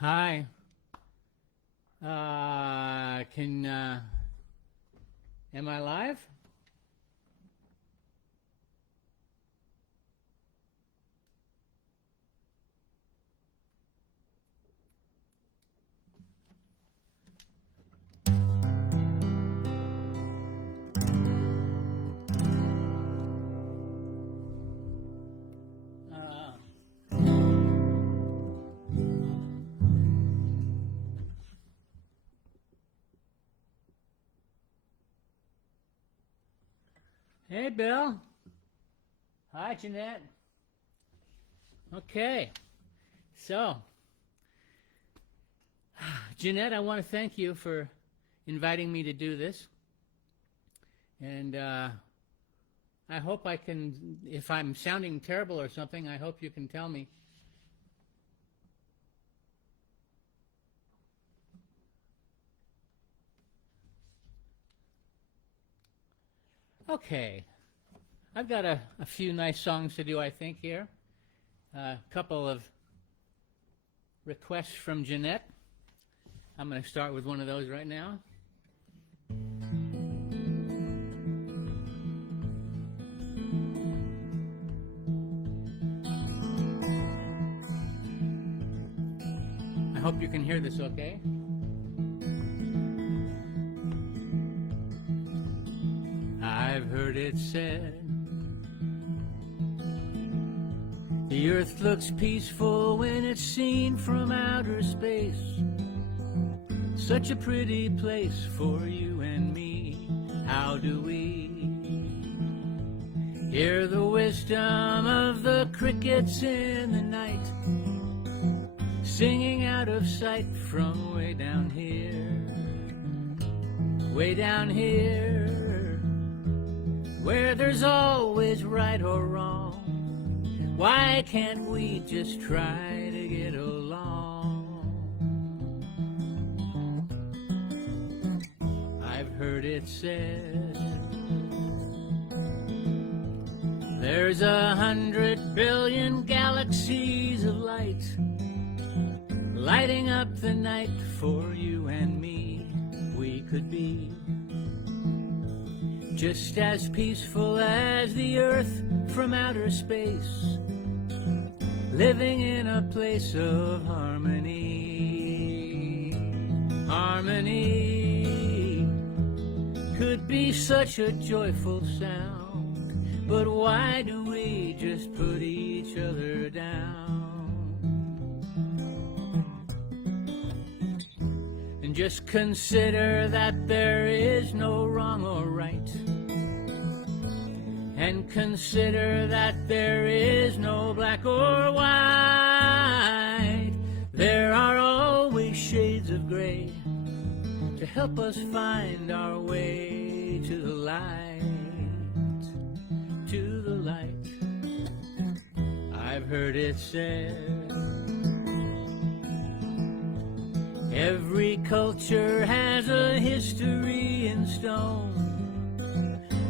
Hi. Am I live? Uh, hey, Bill. Hi, Jeanette. Okay. So, Jeanette, I want to thank you for inviting me to do this. And I hope I can, if I'm sounding terrible or something, I hope you can tell me. Okay. I've got a few nice songs to do, I think, here. A couple of requests from Jeanette. I'm going to start with one of those right now. I hope you can hear this okay. I've heard it said the earth looks peaceful when it's seen from outer space. Such a pretty place for you and me. How do we hear the wisdom of the crickets in the night, singing out of sight from way down here, where there's always right or wrong? Why can't we just try to get along? I've heard it said there's 100 billion galaxies of light lighting up the night for you and me. We could be just as peaceful as the earth from outer space, living in a place of harmony. Harmony could be such a joyful sound, but why do we just put each other down? And just consider that there is no wrong or right, and consider that there is no black or white. There are always shades of gray to help us find our way to the light, to the light. I've heard it said every culture has a history in stone,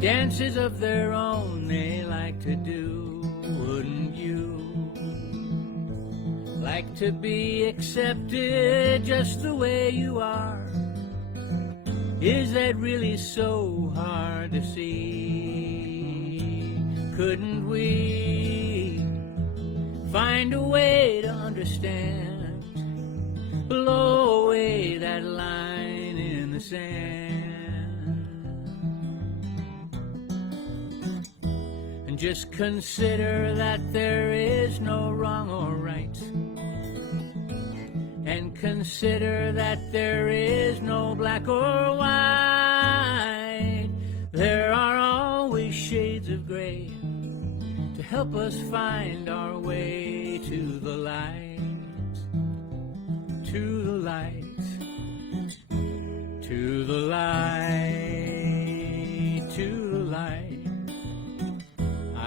dances of their own they like to do. Wouldn't you like to be accepted just the way you are? Is that really so hard to see? Couldn't we find a way to understand, blow away that line in the sand? Just consider that there is no wrong or right, and consider that there is no black or white. There are always shades of gray to help us find our way to the light, to the light, to the light, to the light.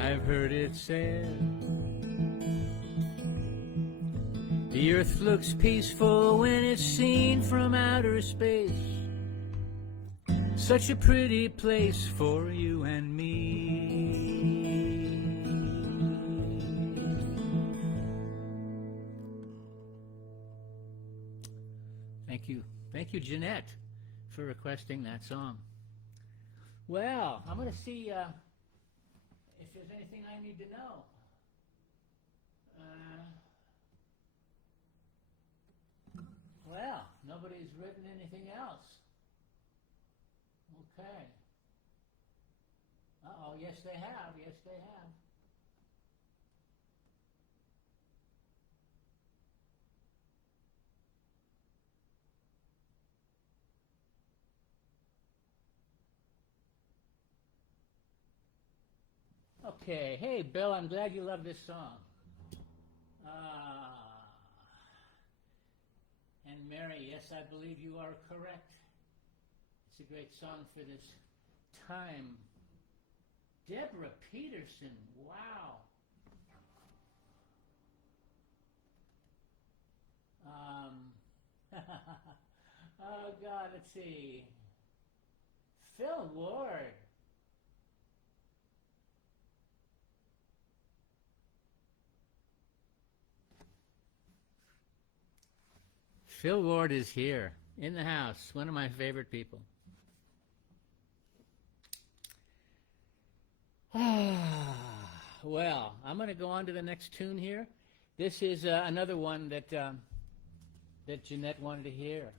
I've heard it said the earth looks peaceful when it's seen from outer space. Such a pretty place for you and me. Thank you. Thank you, Jeanette, for requesting that song. Well, I'm going to see if there's anything I need to know. Well, nobody's written anything else. Okay. Uh-oh, yes they have. Yes they have. Okay. Hey, Bill, I'm glad you love this song. And Mary, yes, I believe you are correct. It's a great song for this time. Deborah Peterson, wow. Oh, God, let's see. Phil Ward. Phil Ward is here in the house, one of my favorite people. Well, I'm going to go on to the next tune here. This is another one that that Jeanette wanted to hear.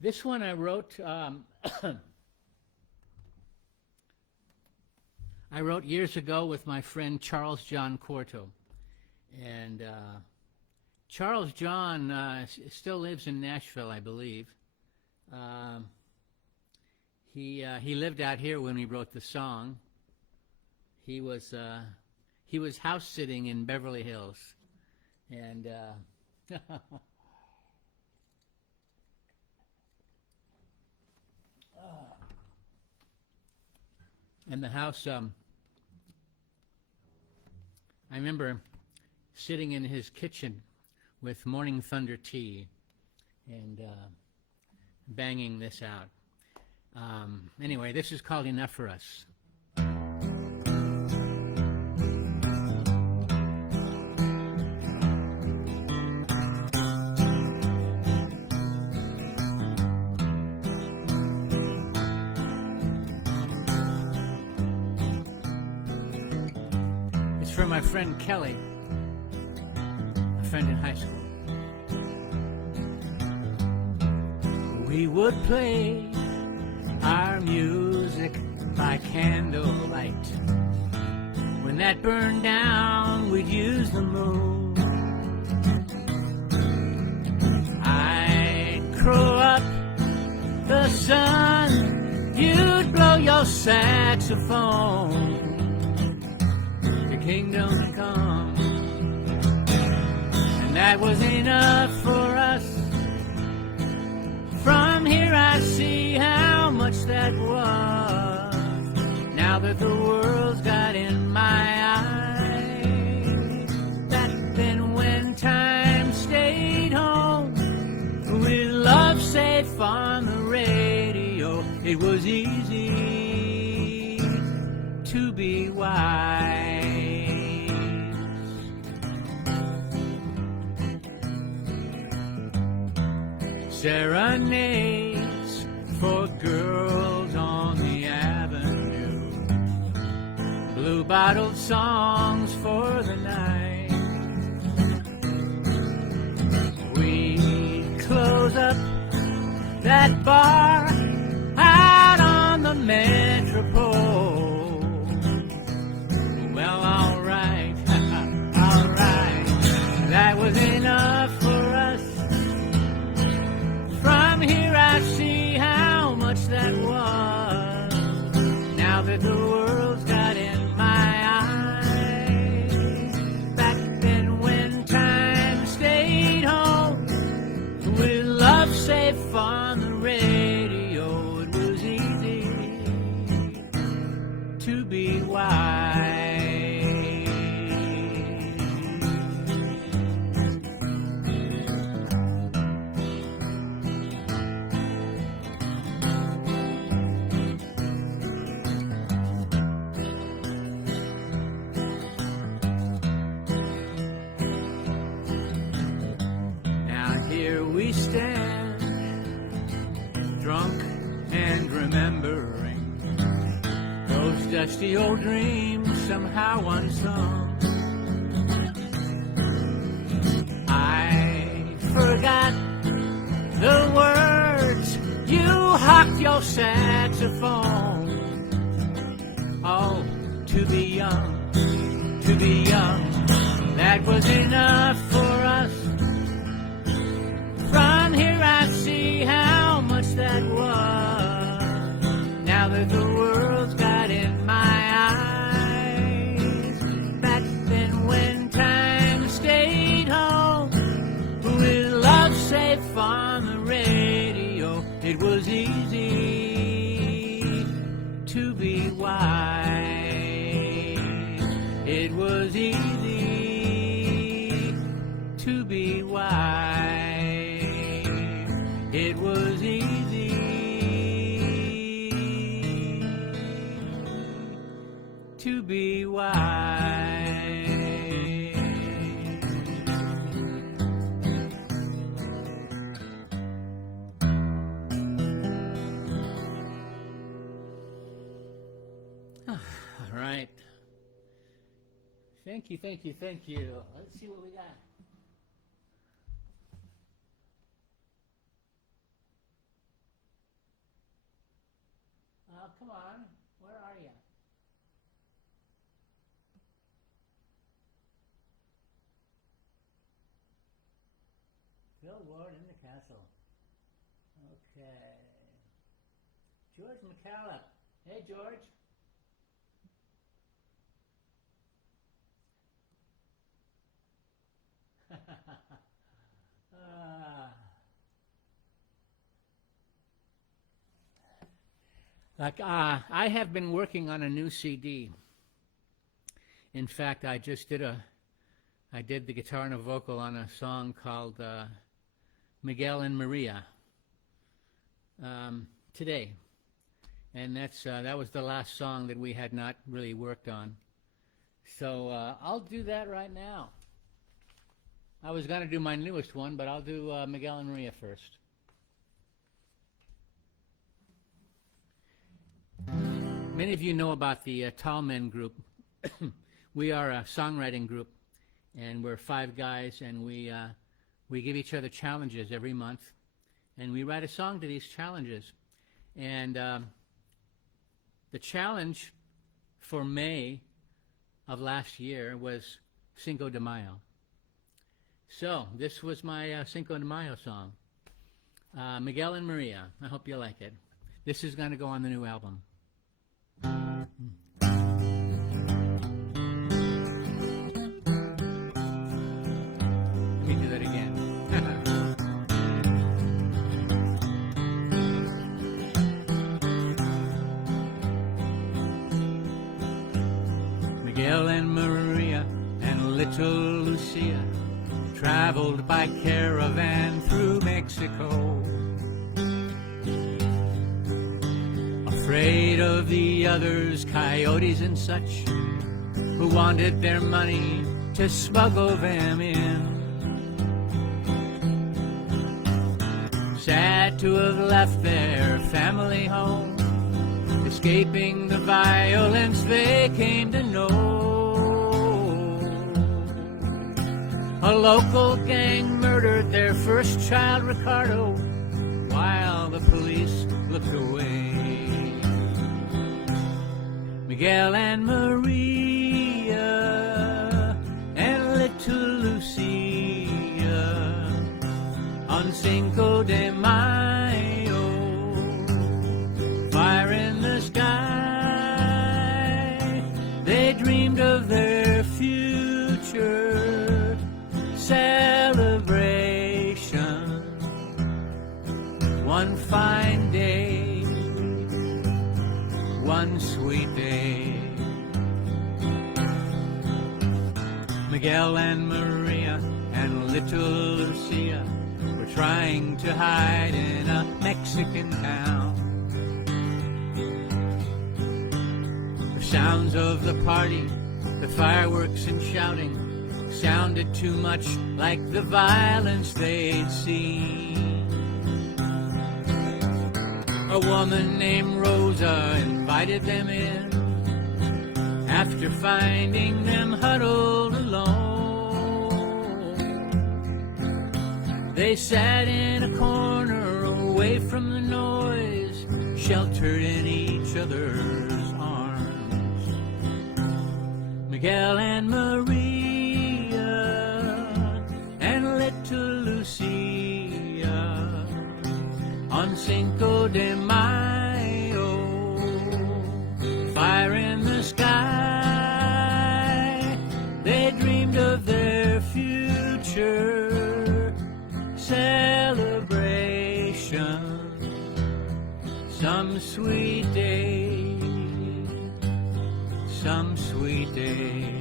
This one I wrote. I wrote years ago with my friend Charles John Corto, and Charles John still lives in Nashville, I believe. He lived out here when we wrote the song. He was house sitting in Beverly Hills, and and the house. I remember sitting in his kitchen with Morning Thunder tea and banging this out. Anyway, this is called Enough for Us. It's from my friend Kelly, a friend in high school. We would play our music by candlelight. When that burned down, we'd use the moon. I'd crow up the sun, you'd blow your saxophone. The kingdom come, and that was enough for us. From here I see how much that was. Now that the world's got in my eyes, back then when time stayed home, with love safe on the radio, it was easy to be wise. Serenades for girls on the avenue, blue-bottled songs for the night. We'd close up that bar out on the Metropole. Well, all right, all right, that was enough for us. From here I see how much that was. Now that the world's got in my eyes, back then when time stayed home, with love safe on the radio, it was easy to be wise. dusty old dreams somehow unsung. I forgot the words you hocked your saxophone. Oh, to be young, that was enough for us. From here I see how much that was. Now that the world's got in my eyes, back then when time stayed home, with love safe on the radio, it was easy to be wise. It was easy to be wise. It was easy to be wise. All right. Thank you, thank you, thank you. Let's see what we got. Come on. Where are you? Phil Ward in the castle. Okay. George McCallum. Hey, George. I have been working on a new CD. In fact, I did the guitar and a vocal on a song called Miguel and Maria today, and that was the last song that we had not really worked on. So I'll do that right now. I was going to do my newest one, but I'll do Miguel and Maria first. Many of you know about the Tall Men group. We are a songwriting group, and we're 5 guys, and we give each other challenges every month, and we write a song to these challenges. And the challenge for May of last year was Cinco de Mayo. So this was my Cinco de Mayo song, Miguel and Maria. I hope you like it. This is going to go on the new album. Let me do that again. Miguel and Maria and little Lucia traveled by caravan through Mexico, afraid of the others, coyotes and such, who wanted their money to smuggle them in. Sad to have left their family home, escaping the violence they came to know. A local gang murdered their first child, Ricardo, while the police looked away. Miguel and Maria and little Lucia on Cinco de Mayo, fire in the sky, they dreamed of their future celebration. One fine day, one sweet day, Miguel and Maria and little Lucia were trying to hide in a Mexican town. The sounds of the party, the fireworks and shouting, sounded too much like the violence they'd seen. A woman named Rosa invited them in after finding them huddled alone. They sat in a corner away from the noise, sheltered in each other's arms. Miguel and Maria and little Lucia on Cinco de Mayo, fire in the sky. They dreamed of their future celebration. Some sweet day, some sweet day.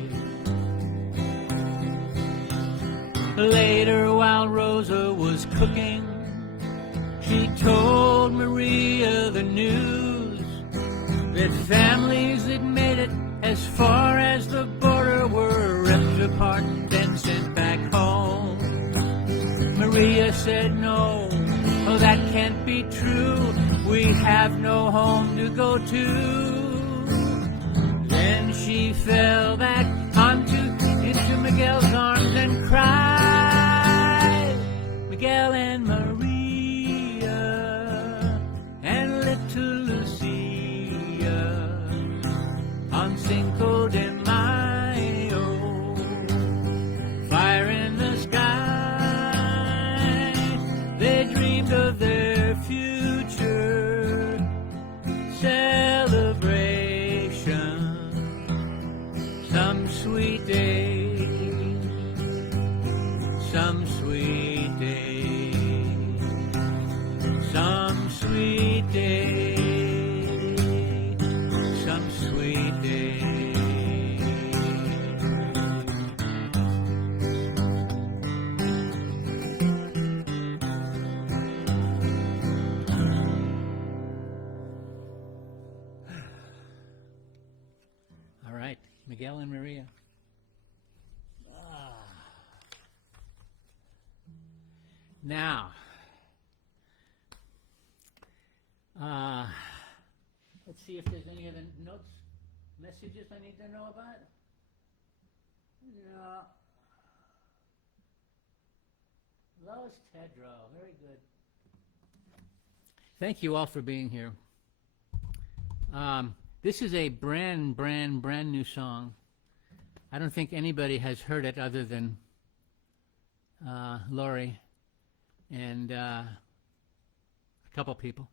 Later, while Rosa was cooking, she told Maria the news that families that made it as far as the border were ripped apart, then sent back home. Maria said, no, oh, that can't be true. We have no home to go to. Then she fell back into Miguel's arms and cried. Miguel and Maria and little Lucia on Cinco de Mayo, fire in the sky. They dreamed of their future celebration. Some sweet day, some sweet day, some sweet day, some sweet day. All right, Miguel and Maria. Now, let's see if there's any other notes, messages I need to know about. No. Los Tedro, very good. Thank you all for being here. This is a brand new song. I don't think anybody has heard it other than Lori and a couple people.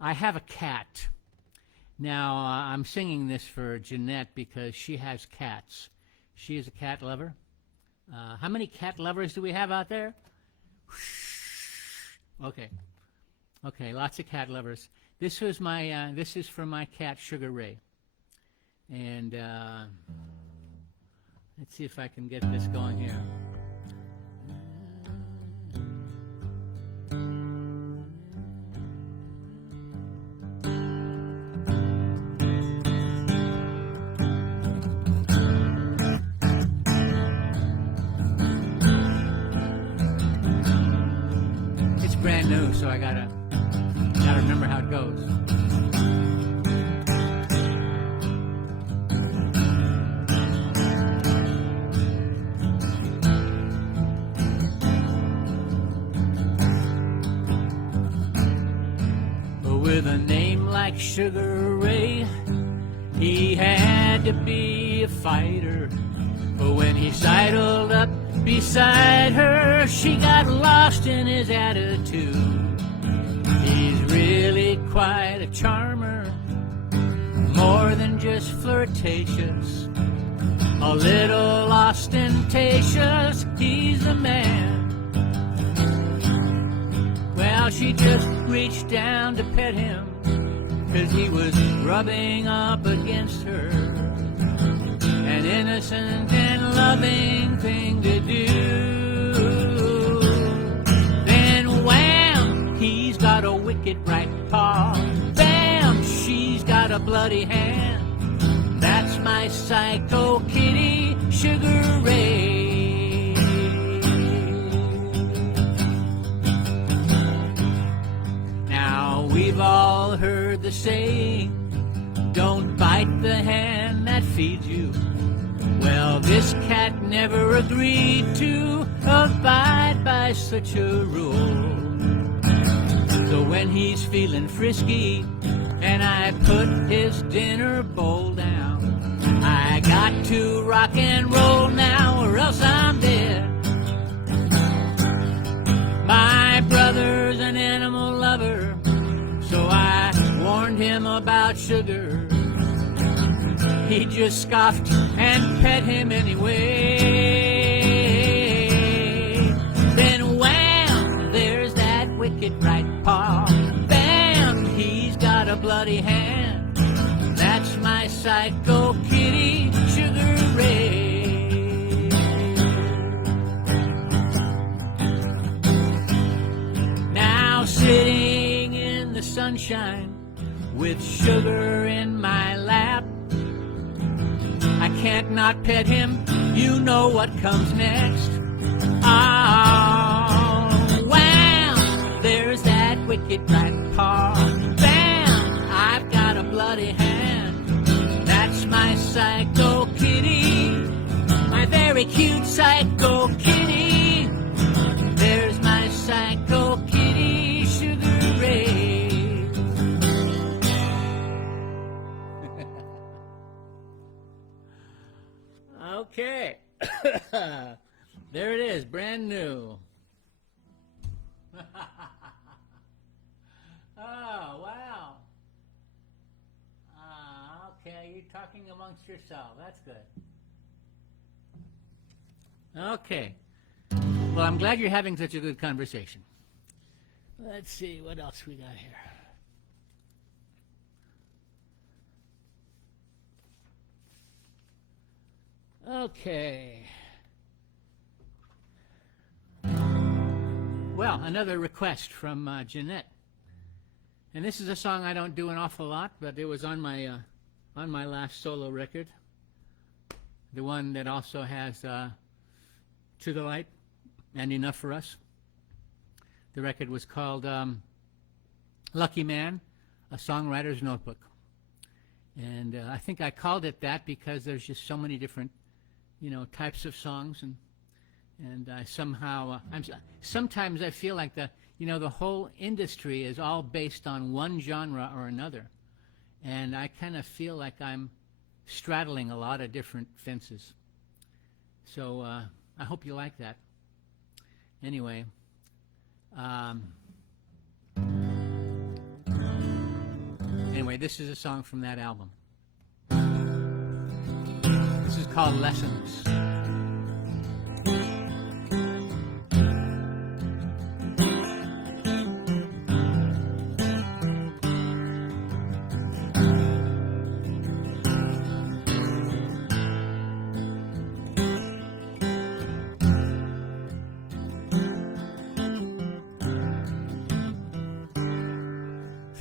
I have a cat. Now, I'm singing this for Jeanette because she has cats. She is a cat lover. How many cat lovers do we have out there? Okay. Okay, lots of cat lovers. This is for my cat, Sugar Ray. And let's see if I can get this going here. It's brand new, so I gotta remember how it goes. With a name like Sugar Ray, he had to be a fighter. But when he sidled up beside her, she got lost in his attitude. He's really quite a charmer, more than just flirtatious, a little ostentatious. He's the man. Well, she just reached down to pet him, 'cause he was rubbing up against her. An innocent and loving thing to do. Then wham, he's got a wicked right paw. Bam, she's got a bloody hand. That's my psycho kitty, Sugar Ray. We've all heard the saying, bite the hand that feeds you. Well, this cat never agreed to abide by such a rule. So when he's feeling frisky and I put his dinner bowl down, I got to rock and roll now or else I'm dead. My brother's an animal lover, so I warned him about sugar. He just scoffed and pet him anyway. Then wham, there's that wicked right paw. Bam, he's got a bloody hand. That's my psycho kitty, Sugar Ray. Now sitting in the sunshine with sugar in my lap, I can't not pet him, you know what comes next. Oh, wow, there's that wicked right paw. Bam, I've got a bloody hand. That's my psycho kitty, my very cute psycho kitty. There's my psycho kitty, Sugar Ray. Okay, there it is, brand new. Oh, wow. Okay, you're talking amongst yourself. That's good. Okay. Well, I'm glad you're having such a good conversation. Let's see what else we got here. Okay. Well, another request from Jeanette. And this is a song I don't do an awful lot, but it was on my last solo record. The one that also has To the Light and Enough for Us. The record was called Lucky Man, A Songwriter's Notebook. And I think I called it that because there's just so many different types of songs, and I somehow sometimes I feel like the whole industry is all based on one genre or another, and I kind of feel like I'm straddling a lot of different fences. So I hope you like that. Anyway, this is a song from that album. This is called Lessons.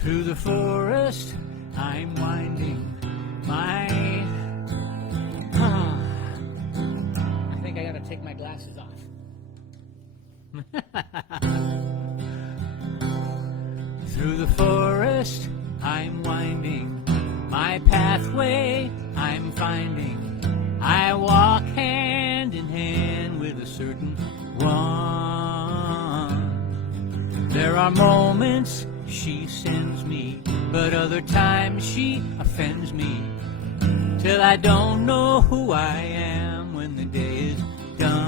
Through the forest I'm winding my I think I gotta take my glasses off. Through the forest I'm winding my pathway I'm finding. I walk hand in hand with a certain one. There are moments she sends me, but other times she offends me, till I don't know who I am when the day is done.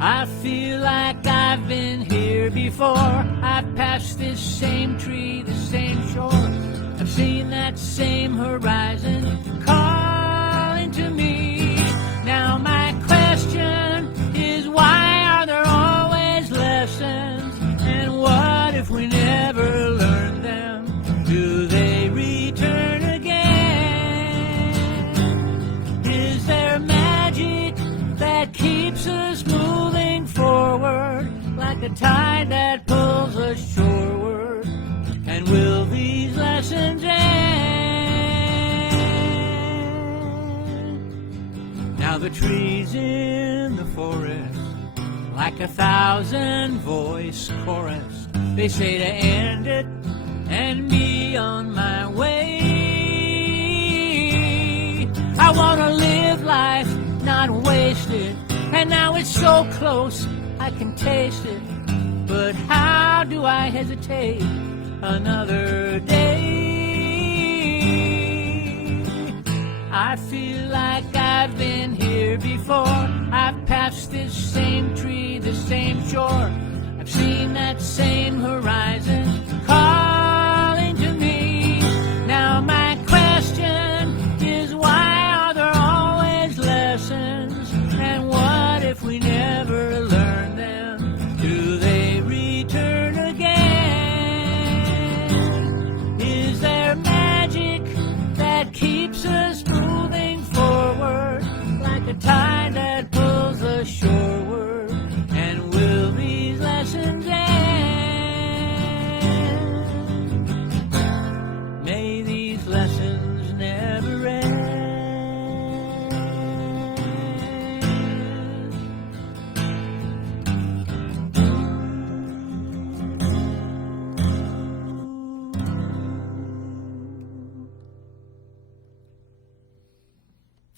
I feel like I've been here before. I've passed this same tree, the same shore. I've seen that same horizon calling to me. Now my question is, why are there always lessons? And what if we never learn them? Do they return again? Is there magic that keeps us moving forward, like a tide that pulls us shoreward? And will these lessons end? Now the trees in the forest, like 1,000-voice chorus, they say to end it and be on my way. I want to live life, not waste it. And now it's so close, I can taste it. But how do I hesitate another day? I feel like I've been here before. I've passed this same tree, the same shore. I've seen that same horizon calling to me. Now my question is, why are there always lessons? And what if we never learn them? Do they return again? Is there magic that keeps us moving forward, like a tide that pulls us shoreward? And will these lessons end? May these lessons never end.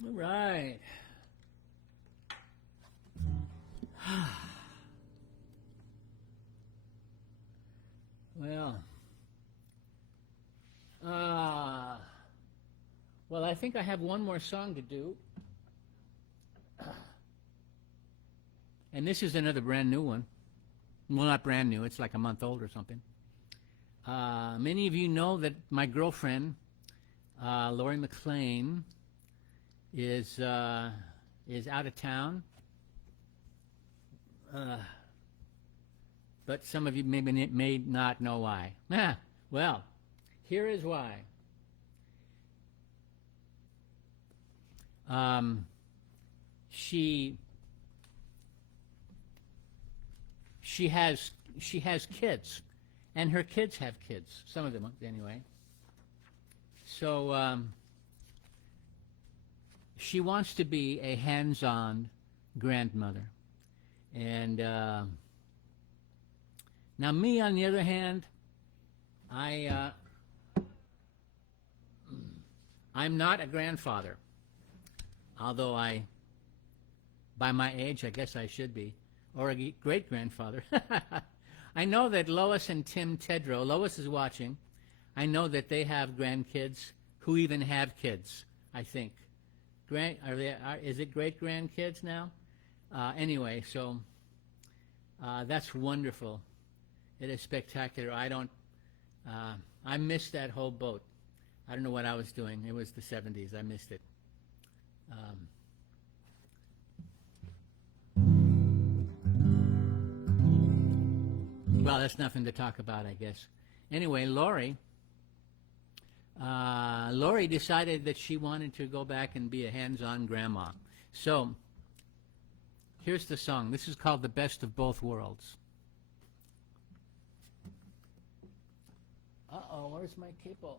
All right. Well, I think I have one more song to do. And this is another brand new one. Well, not brand new. It's like a month old or something. Many of you know that my girlfriend, Lori McLean, is out of town. But some of you may not know why. Well, here is why. She has kids, and her kids have kids. Some of them, anyway. So she wants to be a hands-on grandmother, and now me, on the other hand, I'm not a grandfather, although by my age, I guess I should be, or a great-grandfather. I know that Lois and Tim Tedrow, Lois is watching, I know that they have grandkids who even have kids, I think. Is it great-grandkids now? Anyway, so that's wonderful. It is spectacular. I missed that whole boat. I don't know what I was doing. It was the 70s. I missed it. Well, that's nothing to talk about, I guess. Anyway, Lori decided that she wanted to go back and be a hands-on grandma. So here's the song. This is called The Best of Both Worlds. Uh-oh, where's my capo?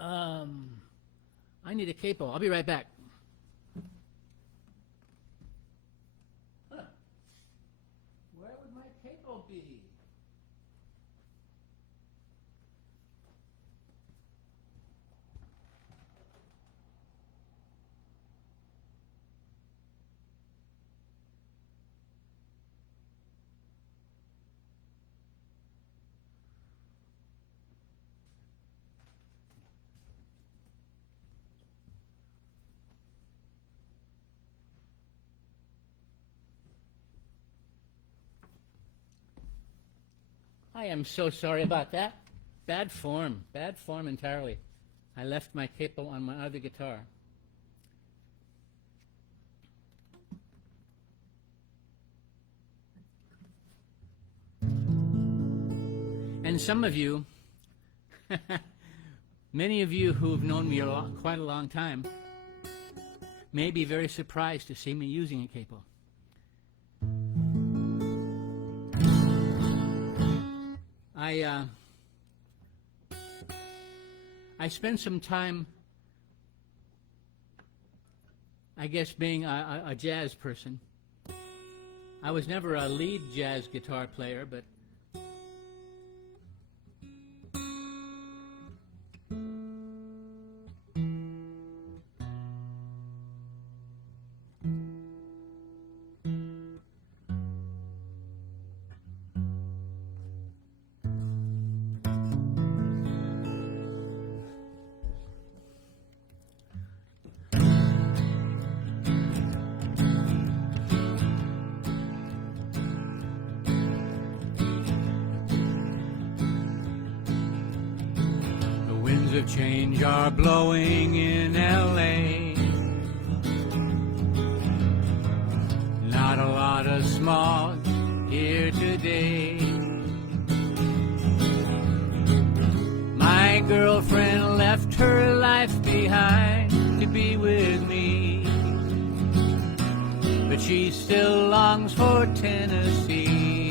I need a capo. I'll be right back. Huh. Where would my capo be? I am so sorry about that. Bad form entirely. I left my capo on my other guitar. And some of you, many of you who've known me quite a long time, may be very surprised to see me using a capo. I spent some time, I guess, being a jazz person. I was never a lead jazz guitar player, but of change are blowing in L.A. Not a lot of smog here today. My girlfriend left her life behind to be with me, but she still longs for Tennessee.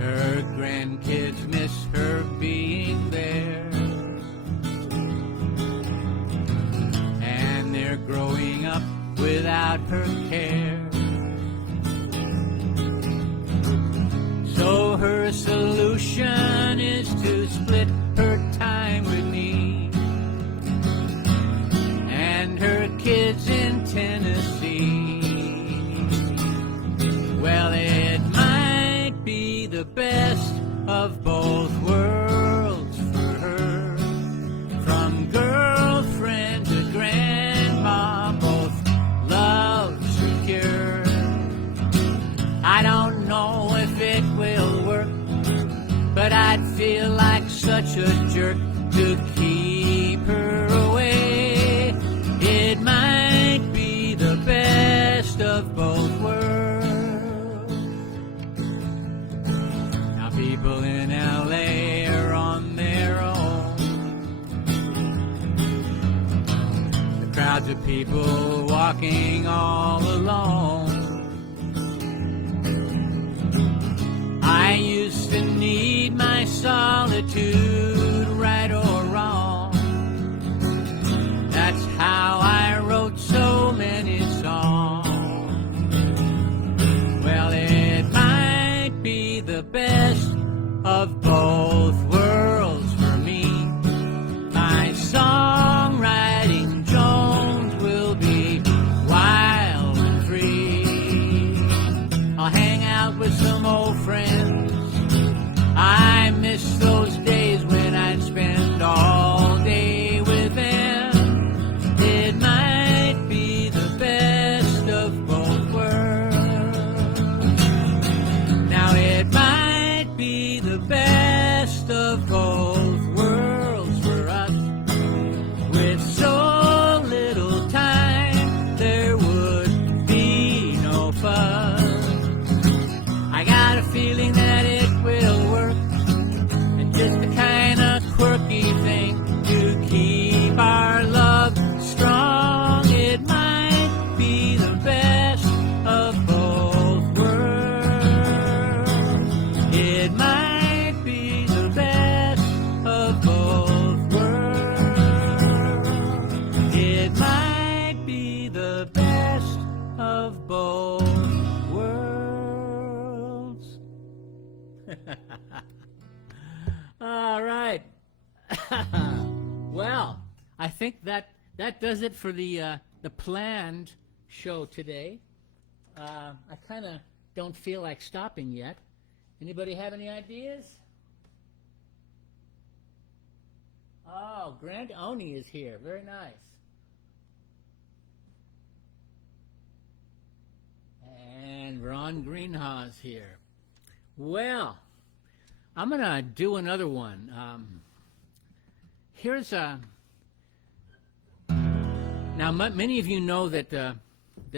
Her grandkids miss her being there, and they're growing up without her care. So her solution is to split her time with me and her kids in Tennessee. Well, it might be the best of both worlds for her. From girlfriend to grandma, both love secure. I don't know if it will work, but I'd feel like such a jerk to keep her away. It might be the best of both worlds. Now people in L.A. are on their own. The crowds of people walking all alone. I used to need my solitude, right or wrong. That's how I wrote so many songs. Well, it might be the best of both worlds for me. My songwriting Jones will be wild and free. I'll hang out with some old friends. I miss those days when I'd spend all day with them. It might be the best of both worlds. Now it might be the best of both worlds for us. With so little time, there would be no fuss. I got a feeling that it will work, and just the kind of quirky thing to keep our love strong. It might be the best of both worlds. It might be the best of both worlds. It might be the best of both worlds. All right. Well, I think that does it for the planned show today. I kind of don't feel like stopping yet. Anybody have any ideas? Oh, Grant Oni is here. Very nice. And Ron Greenhaw's here. Well, I'm going to do another one. Here's a... Now, many of you know that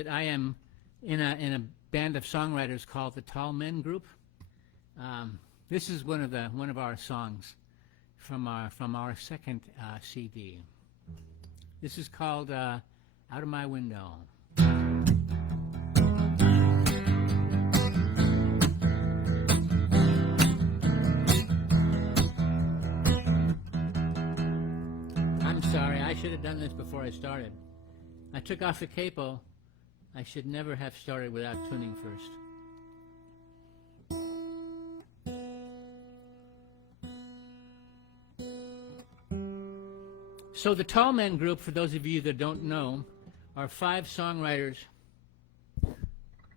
I am in a band of songwriters called the Tall Men Group. This is one of our songs from our second CD. This is called Out of My Window. I'm sorry, I should have done this before I started. I took off the capo. I should never have started without tuning first. So the Tall Men Group, for those of you that don't know, are 5 songwriters,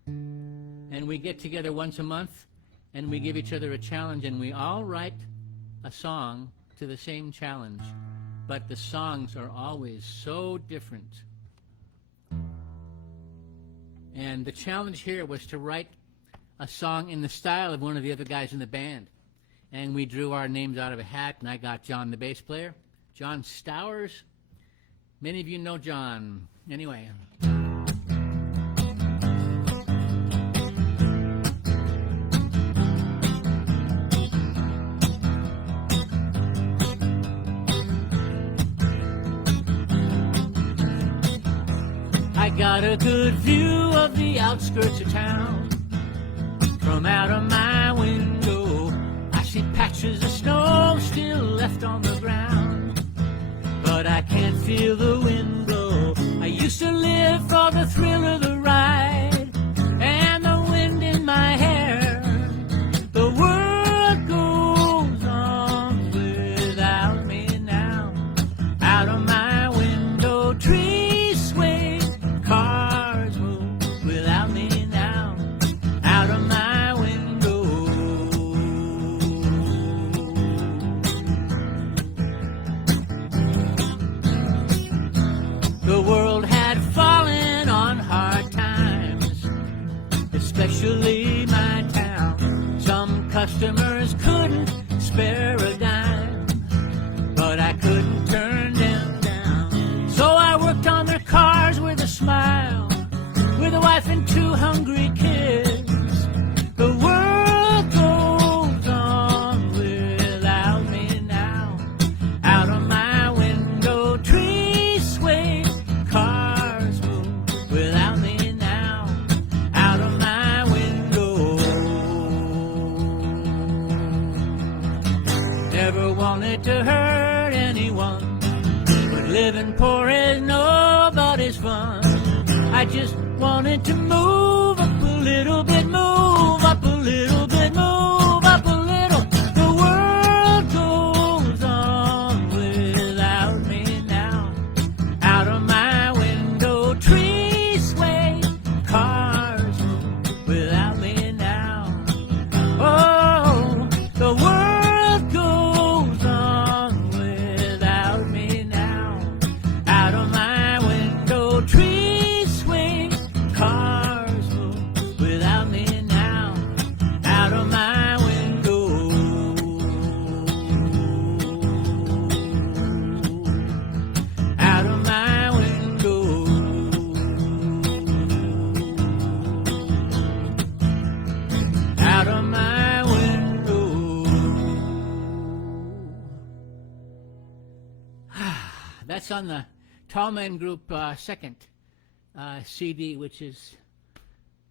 and we get together once a month, and we give each other a challenge, and we all write a song to the same challenge, but the songs are always so different. And the challenge here was to write a song in the style of one of the other guys in the band. and we drew our names out of a hat, and I got John, the bass player. John Stowers. Many of you know John. Anyway. I got a good view of the outskirts of town. From out of my window, I see patches of snow still left on the ground. But I can't feel the wind blow. I used to live for the thrill of the ride and the wind in my hair. The world goes on without me now. Out of my window, trees sway, cars move without me now. Out of my window. The world had fallen on hard times, especially my town. Some customers couldn't spare a dime, but I couldn't turn them down. So I worked on their cars with a smile, with a wife and 2 hungry kids. The world goes on without me now. Out of my window, trees sway, cars move without me now. Out of my window. Never wanted to hurt anyone, but living poor is nobody's fun. I just wanted to move up a little bit, move up a little bit, move up a little. The world goes on without me now. Out of my window, trees sway, cars move without me now. Oh, the world goes on without me now. Out of my window, trees sway, cars move without me now. Out of my window. Out of my window. Out of my window. That's on the Tallman Group second CD, which is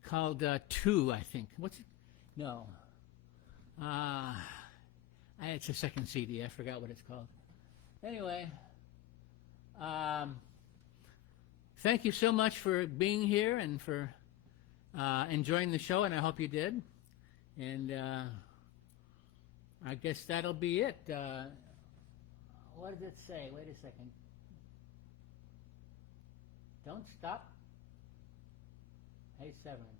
called 2, I think. What's it? No. It's a second CD. I forgot what it's called. Anyway, thank you so much for being here and for enjoying the show, and I hope you did. And I guess that'll be it. What does it say? Wait a second. Don't stop. Hey, Severin.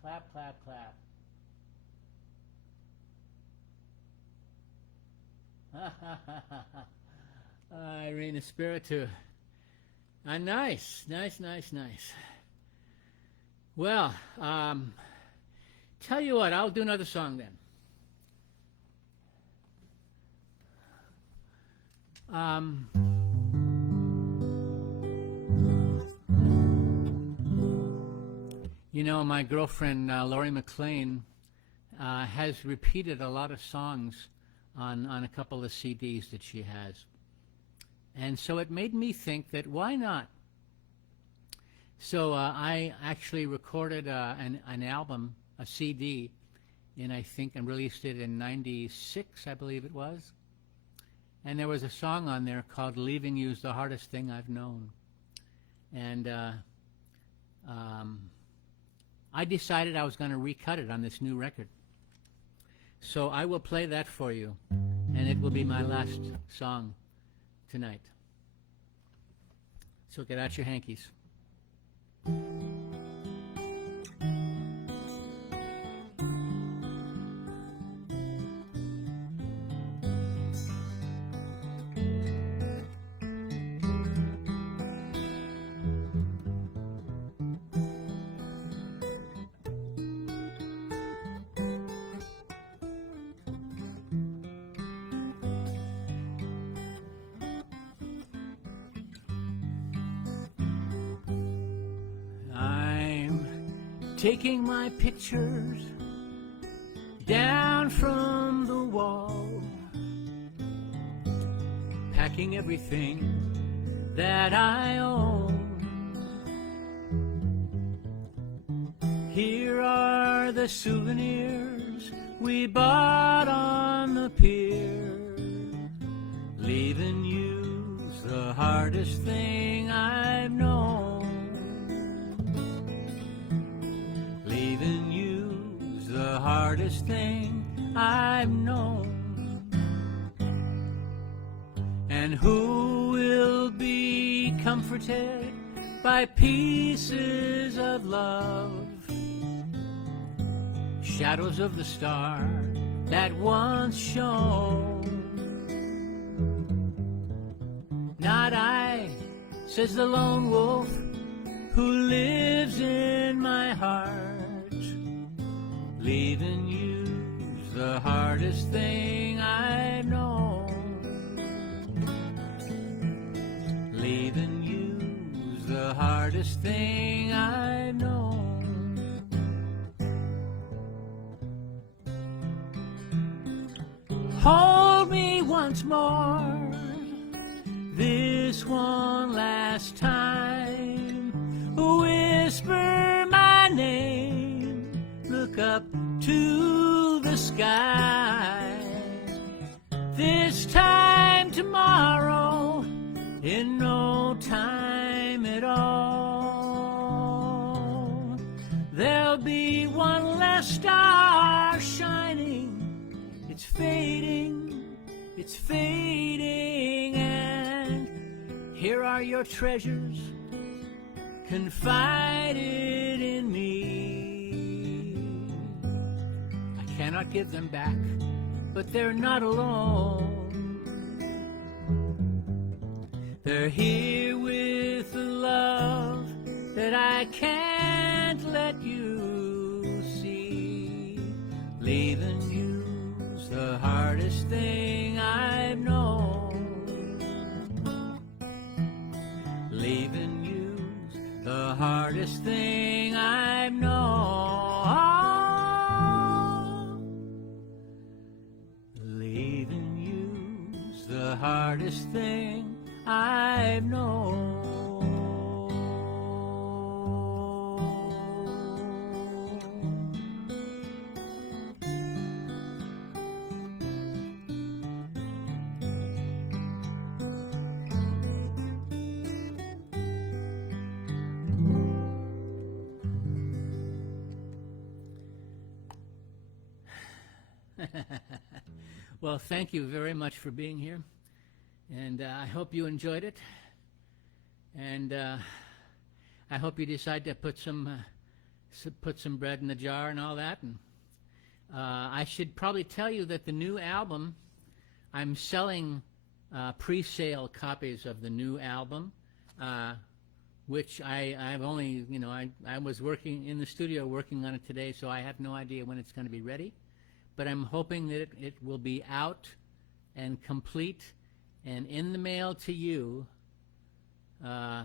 Clap, clap, clap. Irene Espiritu. Nice. Well, tell you what, I'll do another song then. You know, my girlfriend, Laurie McLean, has repeated a lot of songs on a couple of CDs that she has. And so it made me think that why not? So I actually recorded an album, a CD, and released it in '96, I believe it was. And there was a song on there called "Leaving You's the Hardest Thing I've Known." And I decided I was going to recut it on this new record. So I will play that for you, and it will be my last song tonight. So get out your hankies. taking my pictures down from the wall, packing everything that I own. Here are the souvenirs we bought on the pier. Leaving you's the hardest thing I've known. Leaving you's the hardest thing I've known. And who will be comforted by pieces of love, shadows of the star that once shone? Not I, says the lone wolf who lives in my heart. Leaving you's the hardest thing I've known. Leaving you's the hardest thing I've known. Hold me once more, this one last time. Whisper my name, look up to the sky. This time tomorrow, in no time at all, there'll be one less star shining. It's fading, it's fading, and here are your treasures confided in me. I cannot give them back, but they're not alone. They're here with the love that I can't let you see. Leaving you's the hardest thing I've known. Leaving you's the hardest thing I've known. Leaving you's the hardest thing I've known. Well, thank you very much for being here, and I hope you enjoyed it, and I hope you decide to put some bread in the jar and all that. And I should probably tell you that the new album, I'm selling pre-sale copies of the new album, which I've only, I was working in the studio working on it today, so I have no idea when it's going to be ready. But I'm hoping that it will be out and complete and in the mail to you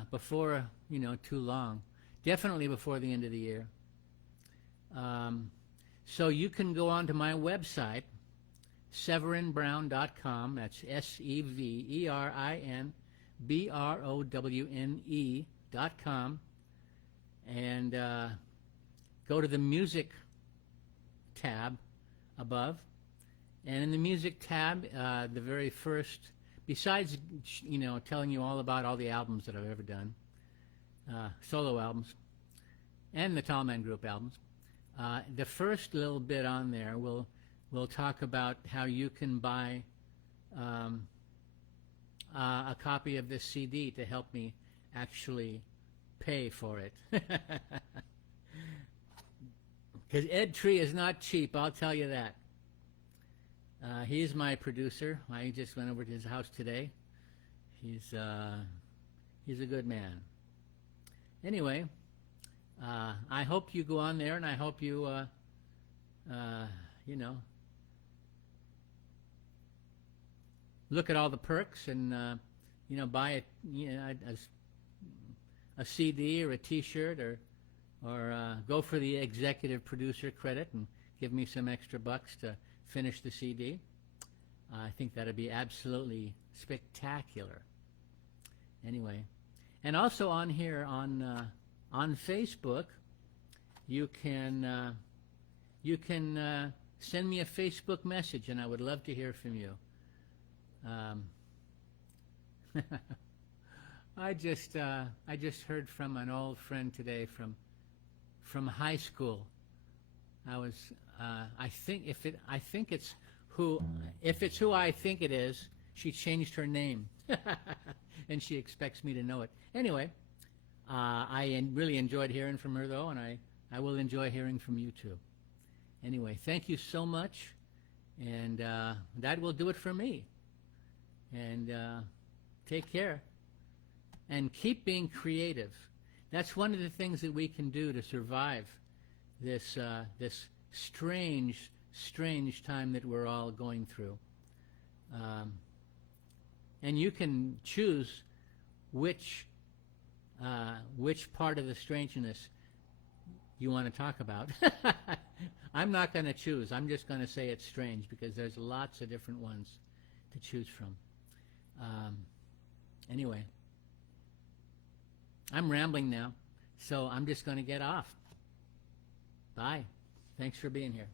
before, too long. Definitely before the end of the year. So you can go onto my website, SeverinBrowne.com. That's SeverinBrowne.com, and go to the music tab above, and in the music tab, the very first, besides telling you all about all the albums that I've ever done, solo albums and the Tallman Group albums, the first little bit on there will talk about how you can buy a copy of this CD to help me actually pay for it. Because Ed Tree is not cheap, I'll tell you that. He's my producer. I just went over to his house today. He's a good man. Anyway, I hope you go on there, and I hope you, look at all the perks and, buy a CD or a T-shirt go for the executive producer credit and give me some extra bucks to finish the CD. I think that'd be absolutely spectacular. Anyway, and also on here on Facebook, you can send me a Facebook message, and I would love to hear from you. I just heard from an old friend today from high school. I think it's who I think it is. She changed her name, and she expects me to know it. Anyway, I really enjoyed hearing from her, though, and I will enjoy hearing from you too. Anyway, thank you so much, and that will do it for me. And take care, and keep being creative. That's one of the things that we can do to survive this strange time that we're all going through. And you can choose which part of the strangeness you want to talk about. I'm not going to choose. I'm just going to say it's strange, because there's lots of different ones to choose from. Anyway, I'm rambling now, so I'm just going to get off. Bye. Thanks for being here.